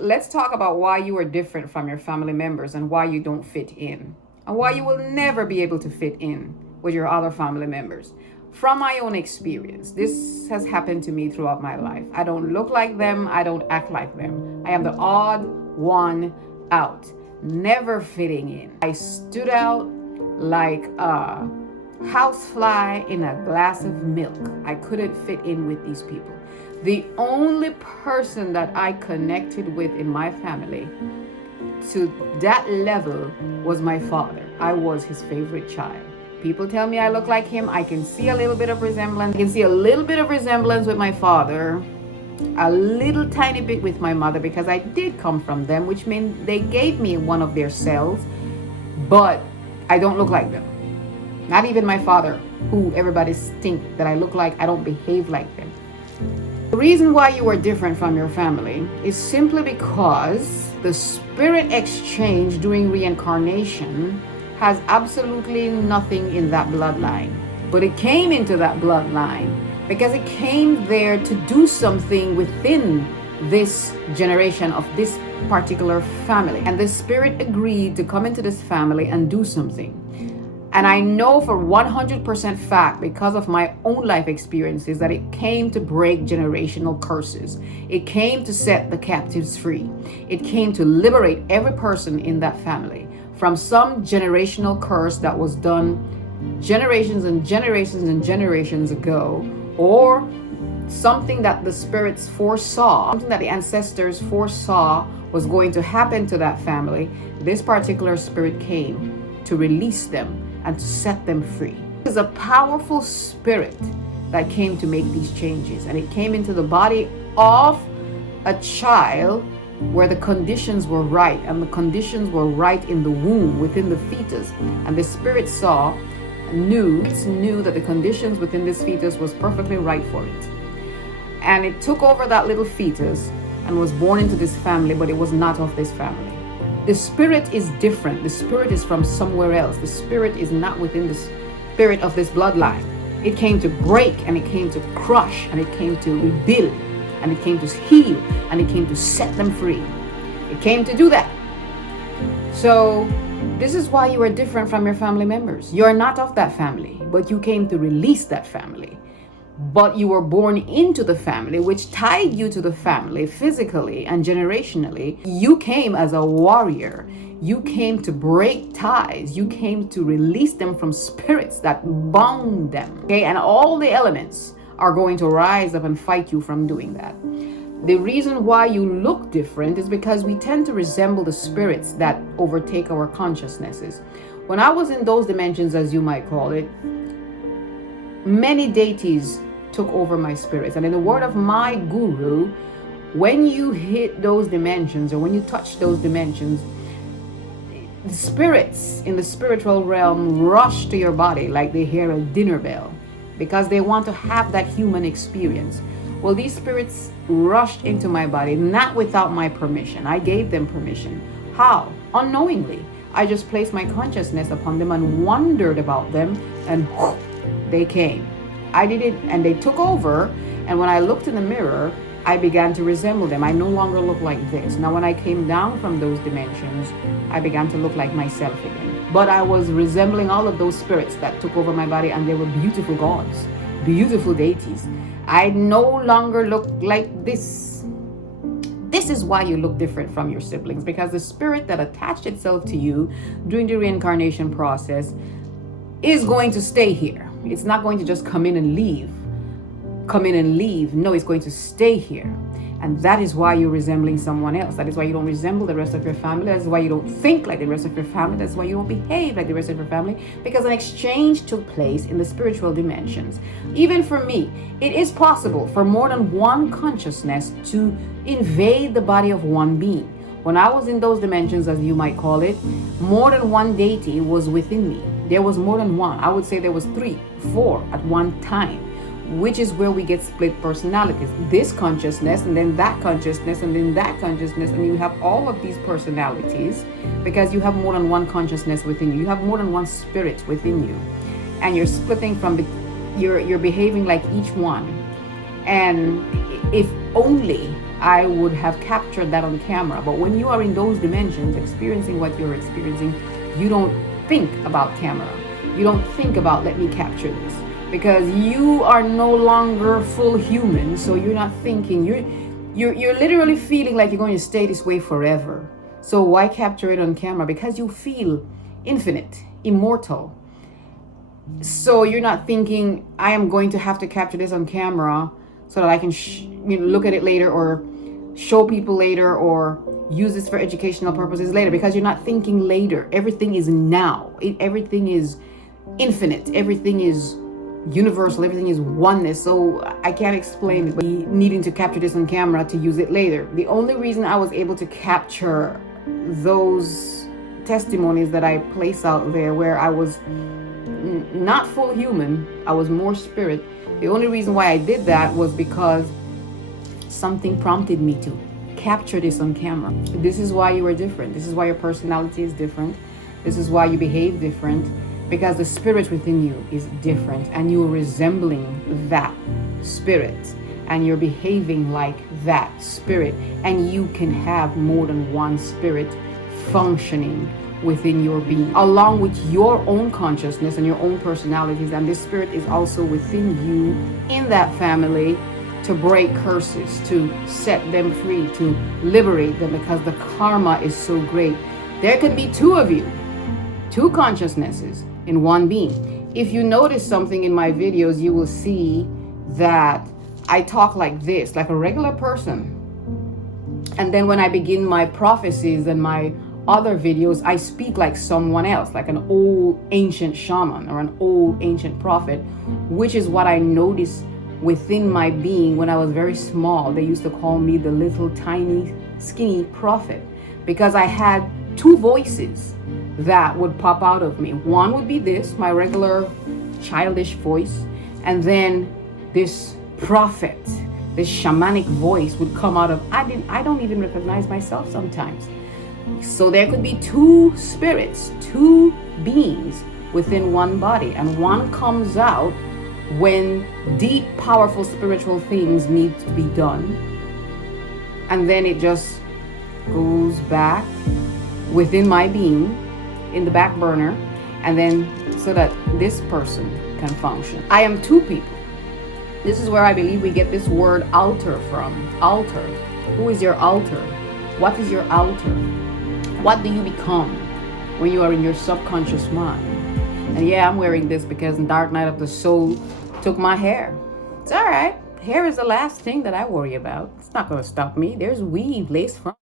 Let's talk about why you are different from your family members and why you don't fit in, and why you will never be able to fit in with your other family members. From my own experience, this has happened to me throughout my life. I don't look like them, I don't act like them. I am the odd one out, never fitting in. I stood out like a housefly in a glass of milk. I couldn't fit in with these people. The only person that I connected with in my family to that level was my father. I was his favorite child. People tell me I look like him. I can see a little bit of resemblance. I can see a little bit of resemblance with my father, a little tiny bit with my mother, because I did come from them, which means they gave me one of their cells, but I don't look like them. Not even my father, who everybody thinks that I look like. I don't behave like them. The reason why you are different from your family is simply because the spirit exchange during reincarnation has absolutely nothing in that bloodline. But it came into that bloodline because it came there to do something within this generation of this particular family. And the spirit agreed to come into this family and do something. And I know for 100% fact, because of my own life experiences, that it came to break generational curses. It came to set the captives free. It came to liberate every person in that family from some generational curse that was done generations and generations and generations ago, or something that the spirits foresaw, something that the ancestors foresaw was going to happen to that family. This particular spirit came to release them and to set them free. It is a powerful spirit that came to make these changes, and it came into the body of a child where the conditions were right, and the conditions were right in the womb, within the fetus. And the spirit knew that the conditions within this fetus was perfectly right for it. And it took over that little fetus and was born into this family, but it was not of this family. The spirit is different. The spirit is from somewhere else. The spirit is not within the spirit of this bloodline. It came to break, and it came to crush, and it came to rebuild, and it came to heal, and it came to set them free. It came to do that. So this is why you are different from your family members. You're not of that family, but you came to release that family. But you were born into the family, which tied you to the family physically and generationally. You came as a warrior. You came to break ties. You came to release them from spirits that bound them. Okay, and all the elements are going to rise up and fight you from doing that. The reason why you look different is because we tend to resemble the spirits that overtake our consciousnesses. When I was in those dimensions, as you might call it, many deities took over my spirits. And in the word of my guru, when you hit those dimensions, or when you touch those dimensions, the spirits in the spiritual realm rush to your body like they hear a dinner bell, because they want to have that human experience. Well, these spirits rushed into my body, not without my permission. I gave them permission. How? Unknowingly. I just placed my consciousness upon them and wondered about them, and they came. I did it, and they took over. And when I looked in the mirror, I began to resemble them. I no longer look like this. Now, when I came down from those dimensions, I began to look like myself again. But I was resembling all of those spirits that took over my body, and they were beautiful gods, beautiful deities. I no longer look like this. This is why you look different from your siblings, because the spirit that attached itself to you during the reincarnation process is going to stay here. It's not going to just come in and leave. No, it's going to stay here. And that is why you're resembling someone else. That is why you don't resemble the rest of your family. That's why you don't think like the rest of your family. That's why you don't behave like the rest of your family. Because an exchange took place in the spiritual dimensions. Even for me, it is possible for more than one consciousness to invade the body of one being. When I was in those dimensions, as you might call it, more than one deity was within me. There was more than one. I would say there was 3, 4 at one time, which is where we get split personalities. This consciousness, and then that consciousness, and then that consciousness, and you have all of these personalities because you have more than one consciousness within you. You have more than one spirit within you, and you're splitting from you're behaving like each one. And if only I would have captured that on camera. But when you are in those dimensions, experiencing what you're experiencing, you don't think about camera. You don't think about, let me capture this, because you are no longer full human. So you're not thinking, you're literally feeling like you're going to stay this way forever. So why capture it on camera? Because you feel infinite, immortal. So you're not thinking, I am going to have to capture this on camera so that I can look at it later, or show people later, or use this for educational purposes later, because you're not thinking later. Everything is now. Everything is infinite. Everything is universal. Everything is oneness. So I can't explain it, but needing to capture this on camera to use it later. The only reason I was able to capture those testimonies that I place out there, where I was not full human, I was more spirit. The only reason why I did that was because something prompted me to capture this on camera. This is why you are different. This is why your personality is different. This is why you behave different, because the spirit within you is different, and you're resembling that spirit, and you're behaving like that spirit, and you can have more than one spirit functioning within your being, along with your own consciousness and your own personalities. And this spirit is also within you, in that family, to break curses, to set them free, to liberate them, because the karma is so great. There could be two of you, two consciousnesses in one being. If you notice something in my videos, you will see that I talk like this, like a regular person. And then when I begin my prophecies and my other videos, I speak like someone else, like an old ancient shaman or an old ancient prophet, which is what I noticed within my being when I was very small. They used to call me the little tiny skinny prophet, because I had two voices that would pop out of me. One would be this, my regular childish voice, and then this prophet, this shamanic voice would come out of, I don't even recognize myself sometimes. So there could be two spirits, two beings within one body, and one comes out when deep, powerful spiritual things need to be done, and then it just goes back within my being in the back burner, and then so that this person can function. I am two people. This is where I believe we get this word altar from. Altar. Who is your altar? What is your altar? What do you become when you are in your subconscious mind? And yeah, I'm wearing this because Dark Night of the Soul took my hair. It's all right. Hair is the last thing that I worry about. It's not going to stop me. There's weave, lace front.